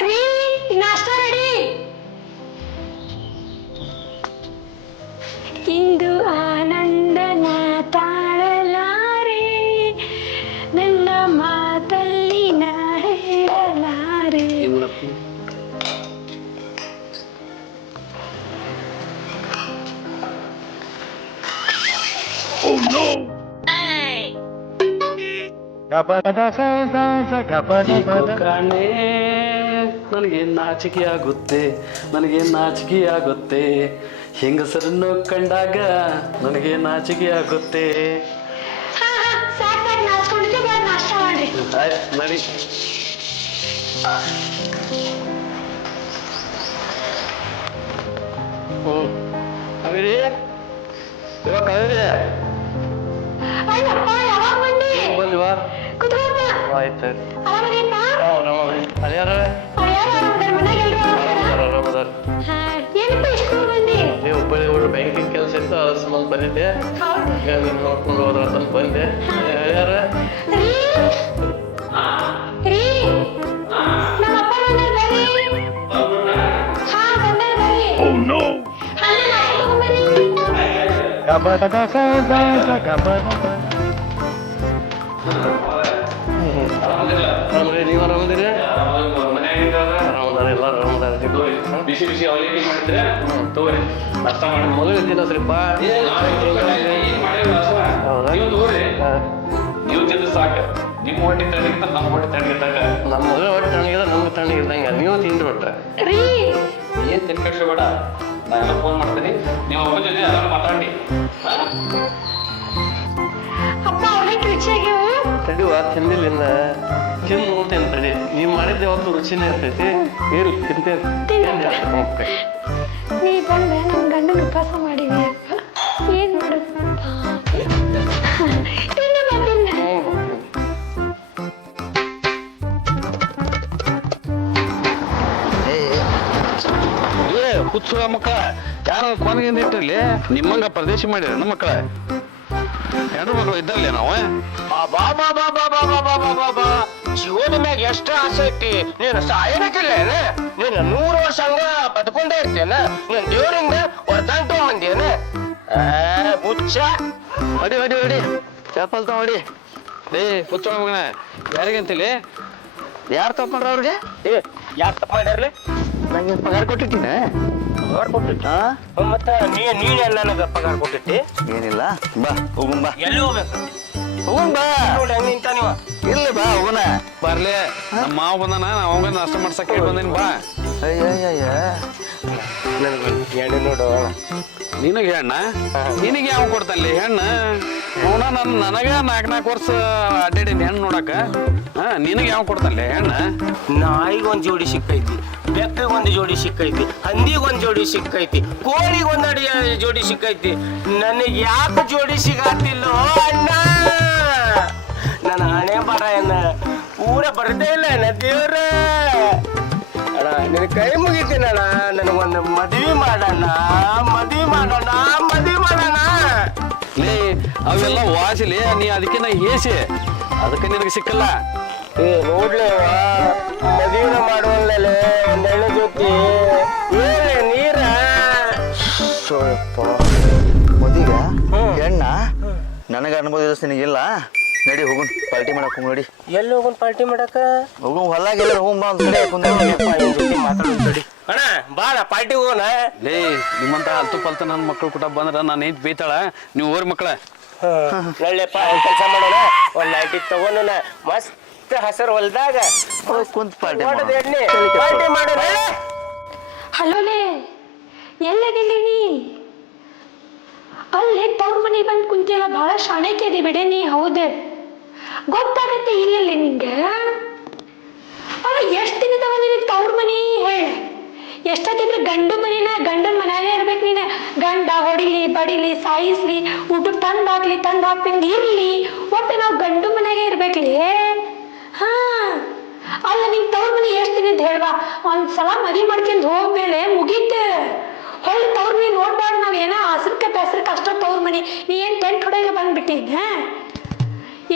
ರೀ ನಾಷ್ಟಾ ರೆಡಿ. ಇಂದು ಆನಂದನ ತಾಳಲಾರೆ, ನನ್ನ ಮಾತಲ್ಲಿ ನಾ ಹೇಳಲಾರೆ. ನನಗೆ ನಾಚಿಕೆ ಆಗುತ್ತೆ, ನನಗೆ ನಾಚಿಕೆ ಆಗುತ್ತೆ, ಹೆಂಗಸರನ್ನು ಕಂಡಾಗ ನನಗೆ ನಾಚಿಕೆ ಆಗುತ್ತೆ. ನಡಿ ಬಂದಿವಾ? ಆಯ್ತು. ಬ್ಯಾಂಕಿಂಗ್ ಕೆಲಸ ಇತ್ತು, ಅದ್ರ ಸಂಬಂಧ ಬಂದಿದ್ದೆ. ನೋಡ್ಕೊಂಡು ಹೋದ್ರ ಅಂತ ಬಂದೆ. ಯಾರ ನೀವು ಆರಾಮದಿರಿ? ಆರಾಮದಾರ, ಎಲ್ಲ ಆರಾಮದಾರ. ಬಿಸಿ ಬಿಸಿ ಅವಲಕ್ಕಿ ಮಾಡಿದ್ರೆ ತಗೋರಿ, ನಾಷ್ಟ ಮಾಡಿ. ಮಗಳು ಇದ್ದಿಲ್ಲ ಸರಿಪ್ಪ, ನೀವು ತಿಂದು ಸಾಕು. ನಿಮ್ಮ ಹೊಟ್ಟೆ ತಣ್ಣಗಿದ್ದ ನಮ್ಮ ಹೊಟ್ಟೆ ತಣ್ಣಗಿದ್ದಾಗ, ನಮ್ಮ ಮಗಳ ಹೊಟ್ಟೆ ತಣ್ಣಗಿದ್ದ ನಮ್ಗೆ ತಣ್ಣಗಿದ್ದಂಗೆ ನೀವು ತಿಂದು ಬಿಟ್ರೆ ಏನು ತಿನ್ಕಡ್ಸ್ಬೇಡ. ನಾ ಎಲ್ಲ ಫೋನ್ ಮಾಡ್ತೀನಿ, ನೀವು ಅಪ್ಪನ ಜೊತೆ ಎಲ್ಲ ಮಾತಾಡಿ. ತಡಿವಾ, ತಿಂದಿಲ್ಲ ತಿಂದು ನೋಡ್ತೇನೆ ತಡಿ. ನೀವು ಮಾಡಿದ್ದೆ ಯಾವತ್ತು ರುಚಿನೇ ಇರ್ತೈತಿ. ಹೇಳಿ ತಿಂತೇನೆ. ನೀ ಬಂದೆ ನನ್ನ ಗಂಡನ ಉಪವಾಸ ಮಾಡಿವಿ ಅಪ್ಪ, ಏನ್ ಮಾಡೋದು? ಹುಚ್ಚುವ ಮಕ್ಕಳ ಯಾರು ಕೊನೆಗಿಂದ ಇಟ್ಟಿರ್ಲಿ, ನಿಮ್ಮಂಗ ಪ್ರದೇಶ ಮಾಡಿರ ನಮ್ಮ ಮಕ್ಕಳ. ಹೆಣ್ಣು ಮಕ್ಕಳು ಇದ್ದಲ್ಲೇ ನಾವು ಜೀವನ ಮ್ಯಾಗ ಎಷ್ಟು ಆಸೆ ಐತಿ. ನೀನು ಸಾಯನಕ್ಕಿಲ್ಲ, ನೀನು 100 ವರ್ಷ ಹಂಗ ಬದುಕೊಂಡೇ ಇರ್ತೇನ. ನೀನ್ ದೇವ್ರಿಂದ ಹೊರತಾಂಗ್ ತಗೊಂಬಂದೇನ ಹುಚ್ಚ. ಹೊಡಿ ಹೊಡಿ ಹೊಡಿ, ಚಪ್ಪಲ್ ತಗೊಡಿ. ಹುಚ್ಚ ಮಗನ ಯಾರಿಗಂತಲಿ? ಯಾರು ತಪ್ಪ ಮಾಡ್ರ ಅವ್ರಿಗೆ? ಯಾರು ತಪ್ಪ ಮಾಡ್ಯಾರ್ಲಿ? ನಂಗೆ ಪಗಾರ ಕೊಟ್ಟಿದ್ದೀನ? ಪಗಾರ ಕೊಟ್ಟಿದ್ದ? ಮತ್ತ ನೀನೆಲ್ಲ ನನಗ ಪಗಾರ ಕೊಟ್ಟಿದ್ದಿ? ಏನಿಲ್ಲ, ಬಾ ಹೋಗುಂ ಬಾ. ಎಲ್ಲಿ ಹೋಗ್ಬೇಕು? ಹೋಗುಂ ಬಾ. ನೋಡಿ ಹಂಗ ನಿಂತ ನೀವ. ಇಲ್ಲ ಬಾ ಹೋಗೋಣ. ಬರ್ಲಿ, ನಮ್ಮ ಮಾವ ಬಂದಾನ, ಅವಂಗ ನಾಷ್ಟ ಮಾಡ್ಸಕ್ ಹೇಳಿ ಬಂದೇನಿ. ಬಾ. ಅಯ್ಯ ಎಣ್ಣೆ ನೋಡು. ನಿನಗೆ ಹೆಣ್ಣ? ನಿನಗೆ ಯಾವ ಕೊಡ್ತಲ್ಲಿ ಹೆಣ್ಣು? ಅವನ ನನಗ 4 ವರ್ಷ ಅಡ್ಡಾಡೀನಿ ಹೆಣ್ಣು ನೋಡಕ. ನಿನಗೆ ಯಾವ ಕೊಡ್ತಲ್ಲಿ ಹೆಣ್ಣ? ನಾಯಿಗೊಂದು ಜೋಡಿ ಸಿಕ್ಕೈತಿ, ಬೆಕ್ಕಿಗೊಂದು ಜೋಡಿ ಸಿಕ್ಕೈತಿ, ಹಂದಿಗೊಂದು ಜೋಡಿ ಸಿಕ್ಕೈತಿ, ಕೋಳಿಗೊಂದು ಜೋಡಿ ಸಿಕ್ಕೈತಿ. ನನಗೆ ಯಾಕೆ ಜೋಡಿ ಸಿಗತ್ತಿಲ್ಲೋ ಅಣ್ಣ? ನನ್ನ ಹಣೆ ಬರ ಏನ ಪೂರ ಬರ್ದೇ ಇಲ್ಲ ಅಣ್ಣ. ದೇವ್ರ ಅಣ್ಣ, ನಿನ್ನ ಕೈ ಮುಗಿತೀನಿ ಅಣ್ಣ. ನನಗೊಂದು ಮದುವೆ ಮಾಡೋಣ, ಮದುವೆ ಮಾಡೋಣ, ಮದುವೆ ಮಾಡೋಣ. ಲೇ ಅವೆಲ್ಲ ವಾಸಿಲಿ, ನೀ ಅದಕ್ಕೆ ನಾ ಹೇಸಿ, ಅದಕ್ಕೆ ನಿನಗೆ ಸಿಕ್ಕಲ್ಲ. ನೋಡ್ಲೇವ, ಮದುವೆ ಮಾಡುವಲ್ಲೇ ಒಂದು ಹೆಣ್ಣು ಜೊತೆ ಏನೇ ನೀರ ಮದುವೆ ಹೆಣ್ಣ ನನಗೆ ಅನ್ಬೋದು, ನಿನಗಿಲ್ಲ. ನಡಿ ಹೋಗುನ್ ಪಾರ್ಟಿ ಮಾಡಕ್ ಹೋಗ್. ನೋಡಿ ಎಲ್ಲಿ ಹೋಗೋಣ ಪಾರ್ಟಿ ಮಾಡಕ? ಹೋಗುನ್ ಹೊಲಾಗೆಲ್ಲ ಹೋಗುಂಬ ಒಂದ್ ಕಡೆ ಮಾತಾಡಿ. ಅಣ್ಣ ಬಾಳ ಪಾರ್ಟಿ ಹೋಗೋಣ. ಲೇ ನಿಮ್ಮಂತ ಅಲ್ತು ಪಲ್ತ ನನ್ನ ಮಕ್ಕಳು ಕೂಡ ಬಂದ್ರ ನಾನು ಏನ್ ಬೈತಾಳ. ನೀವು ಓರ್ ಮಕ್ಕಳ ಒಳ್ಳೆಪ್ಪ ಕೆಲಸ ಮಾಡೋಣ. ಒಂದ್ ಲೈಟ್ ತಗೊಂಡ ಮಸ್ತ್ ಹಸರು ಹೊಲ್ದಾಗ ಕುಂತ್ ಪಾರ್ಟಿ ಪಾರ್ಟಿ ಮಾಡೋಣ. ಹಲೋಲೇ, ಎಲ್ಲದಿಲ್ಲ ನೀ? ಅಲ್ಲೇ ತವ್ರ ಮನೆಗೆ ಬಂದು ಕುಂತಿಲ್ಲ, ಭಾಳ ಶಾಣೆಕೆ ಇದೆ ಬಿಡೆ ನೀ. ಹೌದೇ ಗೊತ್ತಾಗತ್ತೆ ಇಲ್ಲ ನಿಂಗೆ? ಅಲ್ಲ ಎಷ್ಟು ದಿನದವ ನಿನಗೆ ತವ್ರ ಮನೆ ಹೇಳ? ಎಷ್ಟೊತ್ತಿದ್ರೆ ಗಂಡನ ಮನೆಯಾಗೆ ಇರ್ಬೇಕು ನೀನು. ಗಂಡ ಹೊಡಿಲಿ ಬಡಿಲಿ ಸಾಯಿಸ್ಲಿ, ಊಟಕ್ಕೆ ತಂದು ಹಾಕ್ತೀನಿ ಇರ್ಲಿ, ಒಟ್ಟು ನಾವು ಗಂಡು ಮನೆಯಾಗೆ ಇರ್ಬೇಕ್ಲಿ. ಹಾ ಅಲ್ಲ ನಿಂಗೆ ತವ್ರ ಮನೆ ಎಷ್ಟು ದಿನದ ಹೇಳ್ವಾ? ಒಂದ್ಸಲ ಮದುವೆ ಮಾಡ್ಕೊಂಡು ಹೋಗ್ಮೇಲೆ ಮುಗೀತ. ಹೊಳ್ಳಿ ತವ್ರ ಮನೆ ನೋಡ್ಬಾರ್ದು ನಾವು. ಏನೋ ಹಸ್ರಕ್ಕೆ ಬೆಸ್ರಕ್ಕೆ ಅಷ್ಟೋ ತವ್ರ ಮನೆ. ನೀ ಏನು ಟೆಂಟ್ ಹೊಡೆಯಲ್ಲ ಬಂದ್ಬಿಟ್ಟಿದ್ದ?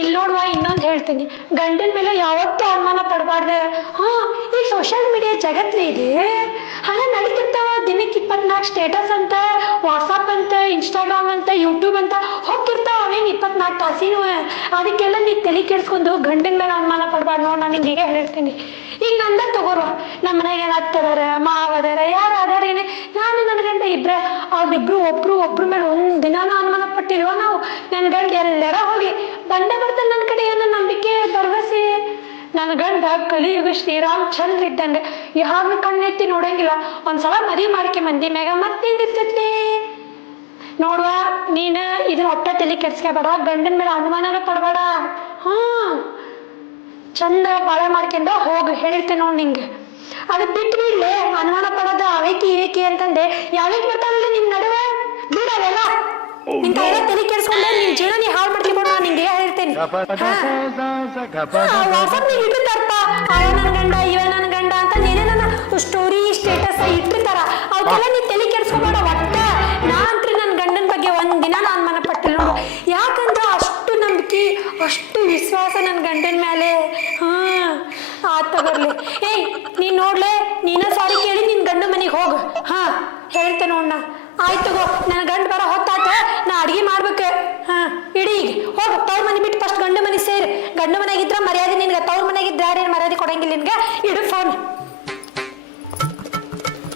ಇಲ್ಲಿ ನೋಡುವ ಇನ್ನೊಂದು ಹೇಳ್ತೀನಿ, ಗಂಡನ ಮೇಲೆ ಯಾವತ್ತೂ ಅನುಮಾನ ಪಡಬಾರ್ದೆ. ಹಾ, ಈ ಸೋಷಿಯಲ್ ಮೀಡಿಯಾ ಜಗತ್ತೇ ಇದೆ, ಹಂಗ ನಡೀತಿರ್ತಾವ. ದಿನಕ್ಕೆ 24 ಸ್ಟೇಟಸ್ ಅಂತ, ವಾಟ್ಸಪ್ ಅಂತ, ಇನ್ಸ್ಟಾಗ್ರಾಮ್ ಅಂತ, ಯೂಟ್ಯೂಬ್ ಅಂತ ಹೋಗ್ತಿರ್ತಾವ. ಅವೇನು 24 ತಾಸಿನೂ. ಅದಕ್ಕೆಲ್ಲ ನೀ ತಲೆ ಕೆಡ್ಸ್ಕೊಂಡು ಗಂಡನ ಮೇಲೆ ಅನುಮಾನ ಪಡಬಾರ್ದು. ನೋಡಿ, ನಾನು ಹಿಂಗೆ ಹೇಳ್ತೀನಿ. ಈಗ ನಂದ ತಗೋರುವ, ನಮ್ಮ ಮನೆಗೆ ಏನಾಗ್ತದಾರ, ಮಾವದಾರ, ಯಾರು ಅದಾರೇನೆ, ನಾನು ನನ್ನ ಗಂಡ ಇದ್ರೆ ಅವ್ರಿಬ್ರು ಒಬ್ರ ಮೇಲೆ ಒಂದಿನಾನು ಅನುಮಾನ ಪಟ್ಟಿಲ್ವ ನಾವು? ನನ್ನ ಗಂಡ ಎಲ್ಲಾರ ಹೋಗಿ ಬಂದ ಬರ್ತಾನೆ ನನ್ನ ಕಡೆ. ಏನೋ ನಂಬಿಕೆ, ಭರವಸೆ. ನನ್ನ ಗಂಡ ಕಲಿಯುಗ ಶ್ರೀರಾಮಚಂದ್ರ ಇದ್ದಂಗೆ, ಯಾರು ಕಣ್ಣೆತ್ತಿ ನೋಡಂಗಿಲ್ಲ. ಒಂದ್ಸಲ ಮದುವೆ ಮಾಡ್ಕೆ ಮಂದಿ ಮ್ಯಾಗ ಮತ್ತೇನಿರ್ತೈತಿ ನೋಡುವ. ನೀನು ಇದನ್ನ ಒಟ್ಟ ತಲೆ ಕೆಡ್ಸ್ಕೊಬೇಡ, ಗಂಡನ ಮೇಲೆ ಅನುಮಾನನ ಪಡಬೇಡ. ಹಾ, ಚಂದ ಬಾಳೆ ಮಾಡ್ಕೊಂಡ ಹೋಗು, ಹೇಳಿರ್ತೇನೆ ನೋಡಿ ನಿಂಗೆ. ಅದು ಬಿಟ್ಟು ಬಿಡ್ಲೆ ಅನುಮಾನ ಪಡೋದ ಅವೇಕಿ ಇವೇಕಿ ಅಂತಂದೆ. ಯಾವಕ್ಕೆ ಬರ್ತಾರಲ್ಲ ನಿನ್ ನಡುವೆ, ಬಿಡವೆಲ್ಲ ಇಂಥವೆಲ್ಲ ತಲೆ ಕೆಡ್ಸ್ಕೊಂಡೆ ನಿನ್ ಜೀವನ ನೀ ಹಾಳು ಮಾಡ್ಕೊಂಡ್ಬಿಡು. ನಾನು ನಿಂಗೆ ಹೇಳ್ತೇನೆ. ವಾಟ್ಸಪ್ ನೀವು ಇಟ್ಟಿರ್ತಾರಪ್ಪ, ಅವ ನನ್ನ ಗಂಡ ಇವ ನನ್ನ ಗಂಡ ಅಂತ ನೀನೇ ನನ್ನ ಸ್ಟೋರಿ ಸ್ಟೇಟಸ್ ಇಟ್ಟಿರ್ತಾರ. ಅವಕ್ಕೆಲ್ಲ ನೀ ತಲೆ ಕೆಡ್ಸ್ಕೊಬೇಡ ಒಟ್ಟ. ನಾನಂತ್ರಿ ನನ್ನ ಗಂಡನ ಬಗ್ಗೆ ಒಂದಿನ ನಾನು ಅನುಮಾನ ಪಟ್ಟಿಲ್ಲ ನೋಡು. ಯಾಕಂದ್ರೆ ಅಷ್ಟು ನಂಬಿಕೆ, ಅಷ್ಟು ವಿಶ್ವಾಸ ನನ್ನ ಗಂಡನ ಮೇಲೆ. ಹಾ, ಆತ ಬರ್ಲಿ. ಏಯ್, ನೀನ್ ನೋಡ್ಲೆ, ನೀನ ಸಾರಿ ಕೇಳಿ ನಿನ್ ಗಂಡ ಮನೆಗೆ ಹೋಗು. ಹಾ, ಹೇಳ್ತೇನೆ ನೋಡ್ನ. ಆಯ್ತು ಗೋ, ನನ್ನ ಗಂಡ ಬರ ಹೊತ್ತಾತ, ನಾ ಅಡ್ಗೆ ಮಾಡ್ಬೇಕು. ಹಾ, ಇಡೀ ಈಗ ಹೋಗು, ತವ್ರ ಮನೆ ಬಿಟ್ಟು ಫಸ್ಟ್ ಗಂಡ ಮನೆ ಸೇರಿ. ಗಂಡ ಮನೆಗಿದ್ರ ಮರ್ಯಾದೆ ನಿನ್ಗೆ, ತವ್ರ ಮನೆಗಿದ್ರ ಯಾರೇನು ಮರ್ಯಾದೆ ಕೊಡಂಗಿಲ್ಲ ನಿನ್ಗೆ. ಇಡು ಫೋನ್.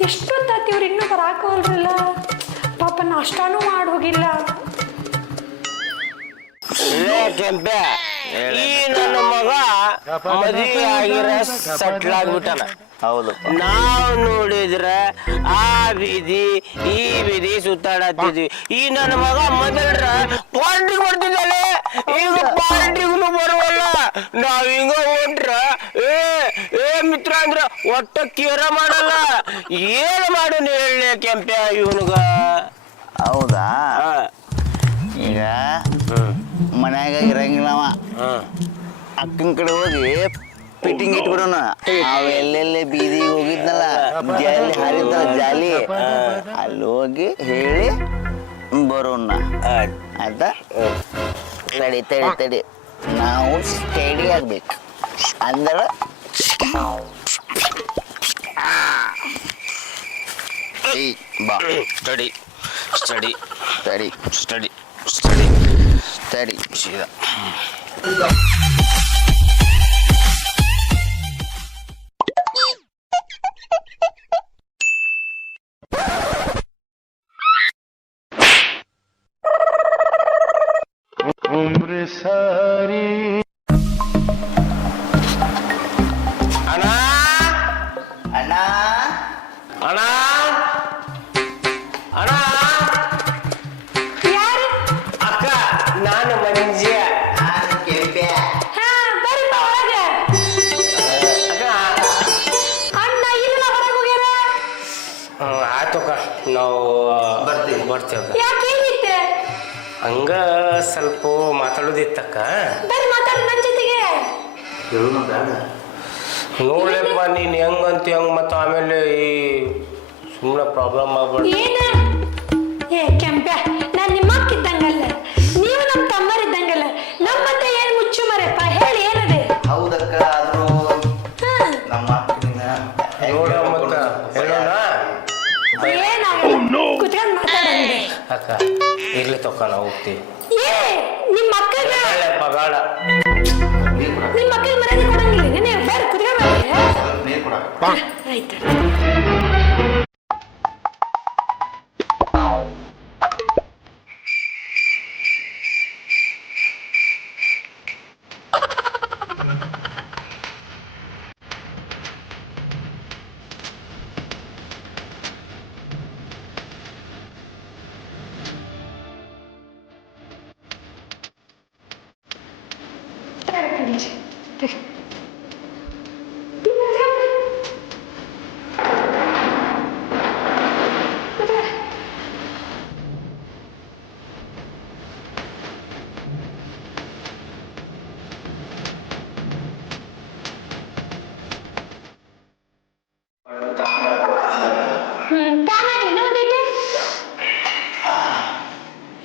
ಎಷ್ಟೊತ್ತಾತಿ ಇವ್ರು ಇನ್ನೂ ಬರಾಕೋಲ್ರಲ್ಲ, ಪಾಪ ನಾಷ್ಟಾನೂ ಮಾಡಿ ಹೋಗಿಲ್ಲ. ಕೆಂಪೆ, ಈ ನನ್ನ ಮಗ ಮದುವೆ ಆಗಿರ ಸಟ್ಲ್ ಆಗ್ಬಿಟ್ಟನ. ಹೌದು, ನಾವು ನೋಡಿದ್ರೆ ಆ ಬೀದಿ ಈ ಬೀದಿ ಸುತ್ತಾಡತ್ತಿದ್ವಿ. ಈ ನನ್ನ ಮಗ ಮೊದಲ್ರ ಪಾರ್ಟಿಗೆ ಬರ್ತಿದ್ದಾಳೆ, ಈಗ ಪಾರ್ಟಿಗೂ ಬರುವಲ್ಲ. ನಾವ್ ಹಿಂಗ ಹೊಂಟ್ರ ಏ ಮಿತ್ರ ಅಂದ್ರ ಒಟ್ಟ ಕೇರ ಮಾಡಲ್ಲ. ಏನ್ ಮಾಡು ಹೇಳಿ ಕೆಂಪೆ ಇವನ್ಗ? ಹೌದಾ? ಈಗ ಮನ್ಯಾಗ ಇರಂಗಿಲ್ಲವ, ಅಕ್ಕನ ಕಡೆ ಹೋಗಿ ಫಿಟ್ಟಿಂಗ್ ಇಟ್ಬಿಡೋಣ. ಅವೆಲ್ಲೆಲ್ಲೇ ಬೀದಿಗೆ ಹೋಗಿದ್ನಲ್ಲ, ಜಾಲಿ ಹಾರಿದ್ನಲ್ಲ ಜಾಲಿ, ಅಲ್ಲಿ ಹೋಗಿ ಹೇಳಿ ಬರೋಣ. ಆಯ್ತಾ? ತಡಿ ತಡಿ ತಡಿ, ನಾವು ಸ್ಟಡಿ ಆಗ್ಬೇಕು ಅಂದ್ರೆ ಬಾ. ಸ್ಟಡಿ ಸ್ಟಡಿ ತಡಿ ಸ್ಟಡಿ ಸ್ಟಡಿ ತಡಿ ಸೀದಾ. ಅಣ್ಣ ಅಣ್ಣ ಅಣ್ಣ ಅಣ್ಣ, ಯಾರು? ಅಕ್ಕ, ನಾನು ಮಂಜ್ಯ. ಕೆಂಪೆ. ಹಾ, ಬರ್ರಿಪ್ಪ ಒಳಗೆ. ಅಕ್ಕ, ಅಣ್ಣ ಇಲ್ಲ ಹೊರಗೆ ಹೋಗ್ಯಾರ. ಆಯ್ತಕ್ಕ, ನಾವು ಬರ್ತೀವಿ. ಬರ್ತೇವೆ. ಯಾಕೇನಿತ್ತೆ? ಹಂಗ ಸ್ವಲ್ಪ ಮಾತಾಡೋದಿತ್ತಕ್ಕ. ಬರ್ರಿ ಮಾತಾಡಿ ನನ್ನ ಜೊತೆಗೆ. ನೋಡ್ಲಪ್ಪ, ನೀನ್ ಹೆಂಗಂತ ಹೆಂಗ್ ಮತ್ತ ಆಮೇಲೆ ಈ ಸುಮ್ಮನೆ ಪ್ರಾಬ್ಲಮ್ ಆಗ್ಬಾರ್ದು. ಏನ? ಏ ಕೆಂಪೆ, ನಾನು ನಿಮ್ಮ ಅಕ್ಕ ಇದ್ದಂಗಲ್ಲ, ನೀವು ನಮ್ಮ ತಮ್ಮರಿದ್ದಂಗಲ್ಲ. ನಮ್ಮ ಮತ್ತೆ ಏನು ಮುಚ್ಚು ಮರೆಪ್ಪ, ಹೇಳಿ ಏನದೆ? ಹೌದಕ್ಕ, ಆದ್ರೂ ಹಾ, ನಮ್ಮ ಅಕ್ಕನ ನೋಡ ಮತ್ತ ಹೇಳೋಣ. ಏನಾಗಲ್ಲ, ಕುತ್ಕೊಂಡು ಮಾತಾಡಂಗೆ. ಅಕ್ಕ, ಇರ್ಲಿ ತಕ್ಕ, ನಾವು ಹೋಗ್ತೀವಿ. ಏ, ನಿಮ್ಮ ಅಕ್ಕಗ ಬೇಡ. ನಿಮ್ಮ ಅಕ್ಕನ ಮರ್ಯಾದೆ ಕೊಡಂಗಿಲ್ಲ. ನೀವು ಬೇರೆ ಕುತ್ಕೊಂಡು ನೀರು ಕೊಡ. ಆಯ್ತು.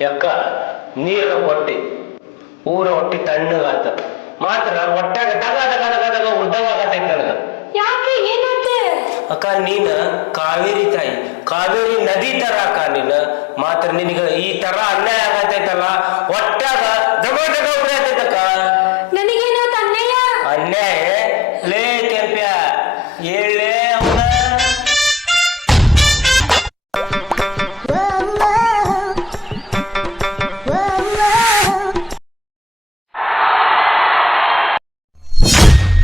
ಯಾಕ ನೀರ ಕೊಟ್ಟಿ ಪೂರ ಹೊಟ್ಟಿ ತಣ್ಣಗಾತ ಮಾತ್ರ ಹೊಟ್ಟಾಗ ದಗ ದಗ ದಗ ದಗ ಉದ್ದವಾಗತೈತಿ ನನಗ. ಯಾಕೆ ಏನಾಯ್ತು? ಅಕ್ಕ ನೀನ ಕಾವೇರಿ ತಾಯಿ, ಕಾವೇರಿ ನದಿ ತರ ಅಕ್ಕ ನೀನ. ಮಾತ್ರ ನಿನಗ ಈ ತರ ಅನ್ಯಾಯ ಆಗತೈತಲ್ಲ, ಹೊಟ್ಟಾಗ ದಗ ದಗ ಉರಿಯತೈತಕ್ಕ. ನನಗೇನಾಯ್ತು ಅನ್ಯಾಯ? ಅನ್ಯಾಯ ಲೇ ಕೆಂಪ್ಯ, ಏಳೆ